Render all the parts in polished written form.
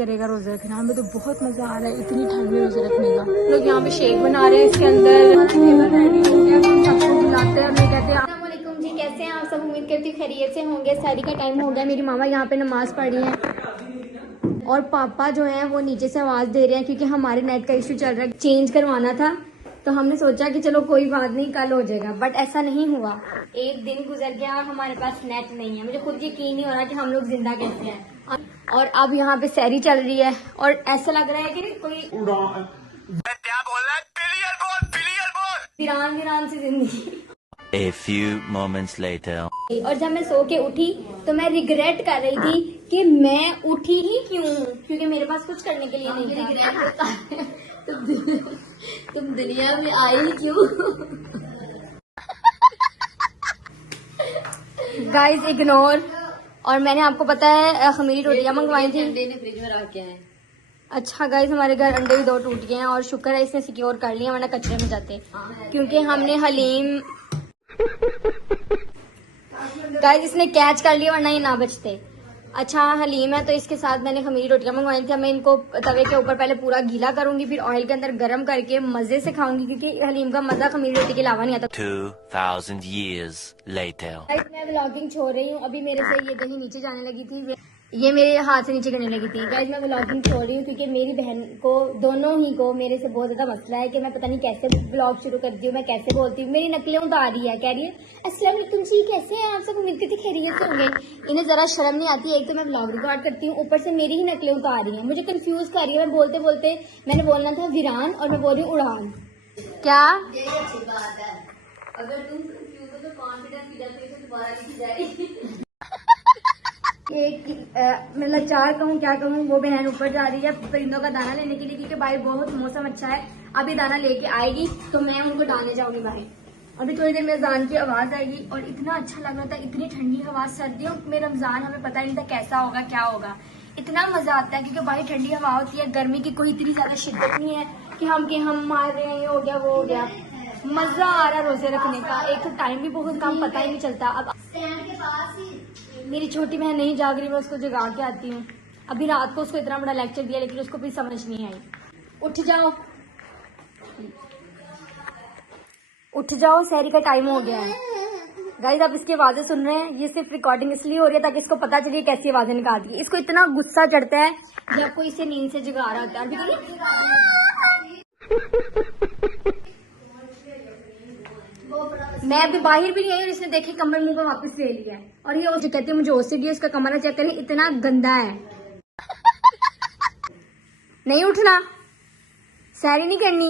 करेगा रोजे रखना। हमें तो बहुत मजा आ रहा है इतनी ठंड में रोजे रखने का। लोग यहाँ पे शेक बना रहे हैं, इसके अंदर सबको बुलाते हैं, हमें कहते हैं अस्सलामुअलैकुम जी, कैसे हैं आप सब? उम्मीद करती हूँ खैरियत से होंगे। सहरी का टाइम हो गया, मेरी मामा यहाँ पे नमाज पढ़ रही है और पापा जो है वो नीचे से आवाज दे रहे हैं क्योंकि हमारे नेट का इशू चल रहा है, चेंज करवाना था। तो हमने सोचा कि चलो कोई बात नहीं, कल हो जाएगा, बट ऐसा नहीं हुआ। एक दिन गुजर गया और हमारे पास नेट नहीं है। मुझे खुद यकीन नहीं हो रहा कि हम लोग जिंदा कैसे हैं। और अब यहाँ पे सहरी चल रही है और ऐसा लग रहा है कि कोई क्या बोल रहा है? क्लियर बोल। वीरान सी जिंदगी। A few moments later. और जब मैं सो के उठी तो मैं रिग्रेट कर रही थी कि मैं उठी ही क्यों, क्योंकि मेरे पास कुछ करने के लिए नहीं था। तुम दुनिया में आई क्यों? Guys ignore. और मैंने आपको पता है खमीरी रोटियां मंगवाई थी, फ्रिज में रख के आए। अच्छा गाइस, हमारे घर अंडे भी 2 टूट गए हैं और शुक्र है इसने सिक्योर कर लिया, वरना कचरे में जाते। क्योंकि हमने हलीम गाइस इसने कैच कर लिया, वरना ये ना बचते। अच्छा हलीम है तो इसके साथ मैंने खमीरी रोटियां मंगवाई थी। मैं इनको तवे के ऊपर पहले पूरा गीला करूंगी, फिर ऑयल के अंदर गरम करके मजे से खाऊंगी, क्योंकि हलीम का मजा खमीरी रोटी के अलावा नहीं आता। 2000 years later. मैं व्लॉगिंग छोड़ रही हूँ। अभी मेरे से ये दही नीचे जाने लगी थी, ये मेरे हाथ से नीचे गिरने लगी थी। गाइस मैं व्लॉगिंग छोड़ रही हूँ क्योंकि मेरी बहन को, दोनों ही को मेरे से बहुत ज्यादा मसला है कि मैं पता नहीं कैसे व्लॉग शुरू करती हूँ, मैं कैसे बोलती हूँ। मेरी नकलें उतार रही है, कह रही है अस्सलाम वालेकुम जी, कैसे हैं आप सब? उम्मीद करती खैरियत से होंगे। इन्हें जरा शर्म नहीं आती। एक तो मैं व्लॉग रिकॉर्ड करती हूँ, ऊपर से मेरी ही नकलें उतार रही है, मुझे कंफ्यूज कर रही है। मैं बोलते बोलते मैंने बोलना था वीरान और मैं बोल रही हूँ उड़ान। क्या ये अच्छी बात है? अगर तुम कंफ्यूज हो तो कॉन्फिडेंस दोबारा लिखी जाएगी। एक मैं लाचार कहूँ क्या कहूँ, वो बहन ऊपर जा रही है परिंदों का दाना लेने के लिए, क्योंकि बाहर बहुत मौसम अच्छा है। अभी दाना लेके आएगी तो मैं उनको डालने जाऊंगी बाहर। अभी थोड़ी देर में अजान की आवाज आएगी और इतना अच्छा लग रहा था, इतनी ठंडी हवा। सर्दियों में रमजान हमें पता नहीं था कैसा होगा क्या होगा। इतना मजा आता है क्योंकि बाहर ठंडी हवा होती है, गर्मी की कोई इतनी ज्यादा शिद्दत नहीं है कि हम मार रहे हैं, ये हो गया वो हो गया। मजा आ रहा रोजे रखने का। एक तो टाइम भी बहुत कम, पता ही नहीं चलता। अब मेरी छोटी बहन नहीं जाग रही, मैं उसको जगा के आती हूँ। अभी रात को उसको इतना बड़ा लेक्चर दिया लेकिन उसको भी समझ नहीं आई। उठ जाओ उठ जाओ, सहरी का टाइम हो गया है। गाइस आप इसकी आवाजें सुन रहे हैं, ये सिर्फ रिकॉर्डिंग इसलिए हो रही है ताकि इसको पता चले कैसी आवाजें निकालती है। इसको इतना गुस्सा चढ़ता है जब कोई इसे नींद से जगा रहा होता है। मैं अभी बाहर भी नहीं आई और इसने देखे कमर मुंह पे वापस ले लिया है। और ये जो कहती है मुझे ओसीडी है, उसका कमरा चेक करें, इतना गंदा है। नहीं उठना, सैरी नहीं करनी।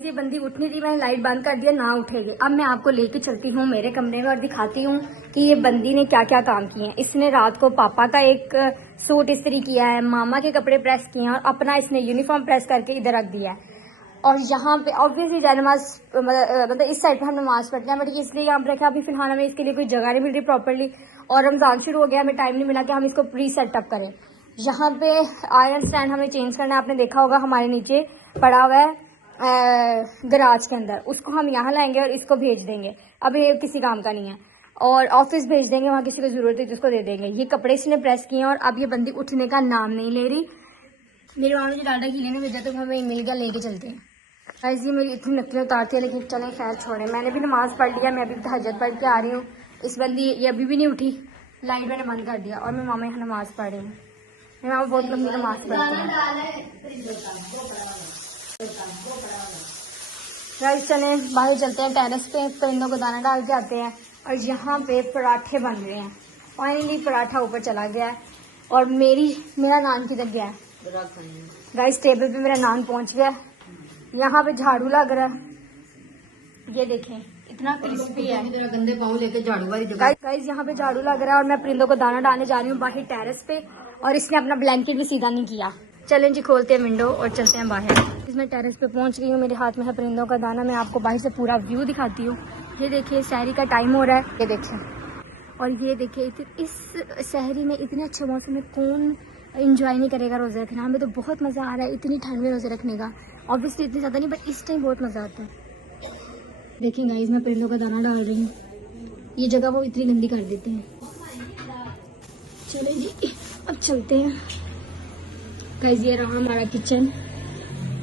ये बंदी उठनी थी, मैंने लाइट बंद कर दिया, ना उठेगी। अब मैं आपको लेके चलती हूँ मेरे कमरे में और दिखाती हूँ कि ये बंदी ने क्या क्या काम किए हैं। इसने रात को पापा का एक सूट इस्त्री किया है, मामा के कपड़े प्रेस किए हैं और अपना इसने यूनिफॉर्म प्रेस करके इधर रख दिया है। और यहाँ पे ऑब्वियसली नमाज मतलब इस साइड पे हम नमाज पढ़ते हैं, बट इसलिए यहाँ पे रखा। अभी फिलहाल हमें इसके लिए कोई जगह नहीं मिल रही प्रॉपरली और रमजान शुरू हो गया, हमें टाइम नहीं मिला कि हम इसको प्री सेटअप करें। यहाँ पे आयरन स्टैंड हमें चेंज करना है। आपने देखा होगा हमारे नीचे पड़ा हुआ है गराज के अंदर, उसको हम यहाँ लाएंगे और इसको भेज देंगे। अब ये किसी काम का नहीं है और ऑफिस भेज देंगे, वहाँ किसी को जरूरत है तो उसको दे देंगे। ये कपड़े इसने प्रेस किए हैं और अब ये बंदी उठने का नाम नहीं ले रही। मेरे मामा जी डाटा खिले ने भेजा तो हमें मिल गया, लेके चलते हैं। गाइस ये मेरी इतनी नकलें उतारती है, लेकिन चलें खैर छोड़े। मैंने भी नमाज पढ़ लिया, मैं अभी तहज्जुद पढ़ के आ रही हूँ। इस बंदी ये अभी भी नहीं उठी, लाइट मैंने बंद कर दिया और मेरे मामा यहाँ नमाज पढ़ रही हूँ। मेरे मामा बहुत लंबी नमाज पढ़ते हैं। गाइस चलें बाहर चलते हैं, टेरेस पे परिंदों को दाना डाल के आते हैं। और यहाँ पे पराठे बन रहे हैं। फाइनली पराठा ऊपर चला गया है और मेरा नान किधर गया है? गाइस टेबल पे मेरा नान पहुंच गया है। यहाँ पे झाड़ू लग रहा है, ये देखें इतना क्रिस्पी है। गंदे पाँव लेके झाड़ू वाली गाइस यहाँ पे झाड़ू लग रहा है और मैं परिंदों को दाना डालने जा रही हूँ बाहर टेरेस पे। और इसने अपना ब्लैंकेट भी सीधा नहीं किया। चलें जी खोलते हैं विंडो और चलते हैं बाहर। इसमें टेरेस पे पहुंच गई हूँ, मेरे हाथ में है परिंदों का दाना। मैं आपको बाहर से पूरा व्यू दिखाती हूँ। ये देखिए सहरी का टाइम हो रहा है, ये देखिए। और ये देखिए इस सहरी में इतने अच्छे मौसम में कौन इंजॉय नहीं करेगा रोजे रखना। हमें तो बहुत मजा आ रहा है इतनी ठंड में रोजे रखने का। ऑब्वियसली इतनी ज्यादा नहीं, बट इस टाइम बहुत मजा आता है। देखिए गाइस मैं परिंदों का दाना डाल रही हूँ। ये जगह वो इतनी गंदी कर देते हैं। चले जी अब चलते हैं गाइस। ये रहा हमारा किचन।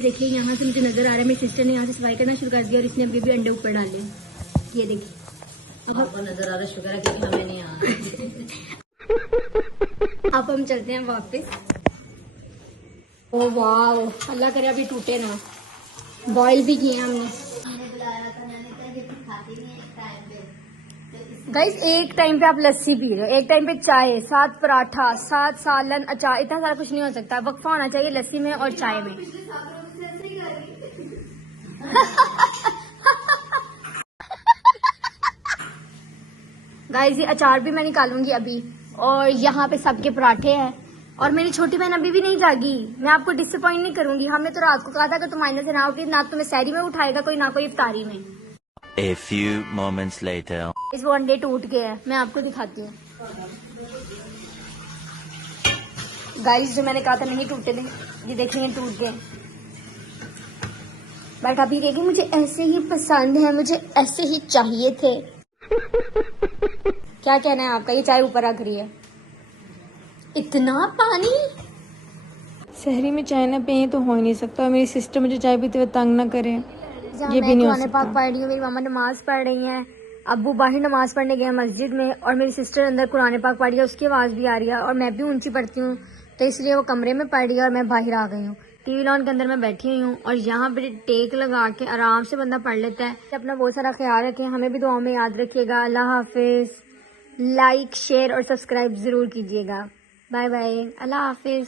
देखिए यहाँ से मुझे नजर आ रहा है मेरी सिस्टर ने यहाँ से सफाई करना शुरू कर दिया और इसने अभी भी अंडे ऊपर डाले। ये देखिए अब आपको नजर आ रहा है, शुक्र है क्योंकि हमें नहीं आ रहा। अब हम चलते हैं वापस। ओ वाह, अल्लाह करे अभी टूटे ना। बॉईल भी किए हमने। गाइस एक टाइम पे आप लस्सी पी रहे हो, एक टाइम पे चाय, साथ पराठा, साथ सालन, अचार, इतना सारा कुछ नहीं हो सकता। वक्फा होना चाहिए लस्सी में और चाय में। गाइस ये अचार भी मैं निकालूंगी अभी। और यहाँ पे सबके पराठे हैं और मेरी छोटी बहन अभी भी नहीं जागी। मैं आपको डिसअपॉइंट नहीं करूंगी। हमने तो रात को कहा था कि तुम आईने से ना उठी, ना तुम्हें सहरी में उठाएगा कोई, ना कोई इफ्तारी में। A few moments later. इस वो अंडे टूट गए हैं, मैं आपको दिखाती हूँ। गाइस जो मैंने कहा था नहीं टूटे थे, ये देखिए टूट गए। बट अभी देखिए मुझे ऐसे ही पसंद है, मुझे ऐसे ही चाहिए थे। क्या कहना है आपका? ये चाय ऊपर रख रही है। इतना पानी। सहरी में चाय ना पिए तो हो ही नहीं सकता। मेरी सिस्टर मुझे चाय पीते हुए तंग ना करे, ये भी नहीं हो सकता। पाक पढ़ रही हूँ, मेरी मामा नमाज पढ़ रही हैं, अब्बू बाहर नमाज पढ़ने गए मस्जिद में और मेरी सिस्टर अंदर कुरान पाक पढ़ रही है, उसकी आवाज़ भी आ रही है और मैं भी ऊंची पढ़ती हूँ तो इसलिए वो कमरे में पढ़ रही है और मैं बाहर आ गई हूँ। टीवी लॉन के अंदर मैं बैठी हुई हूँ और यहाँ पे टेक लगा के आराम से बंदा पढ़ लेता है। अपना बहुत सारा ख्याल रखें, हमें भी दुआओं में याद रखिएगा। अल्लाह हाफिज। लाइक शेयर और सब्सक्राइब जरूर कीजिएगा। बाय बाय, अल्लाह हाफिज।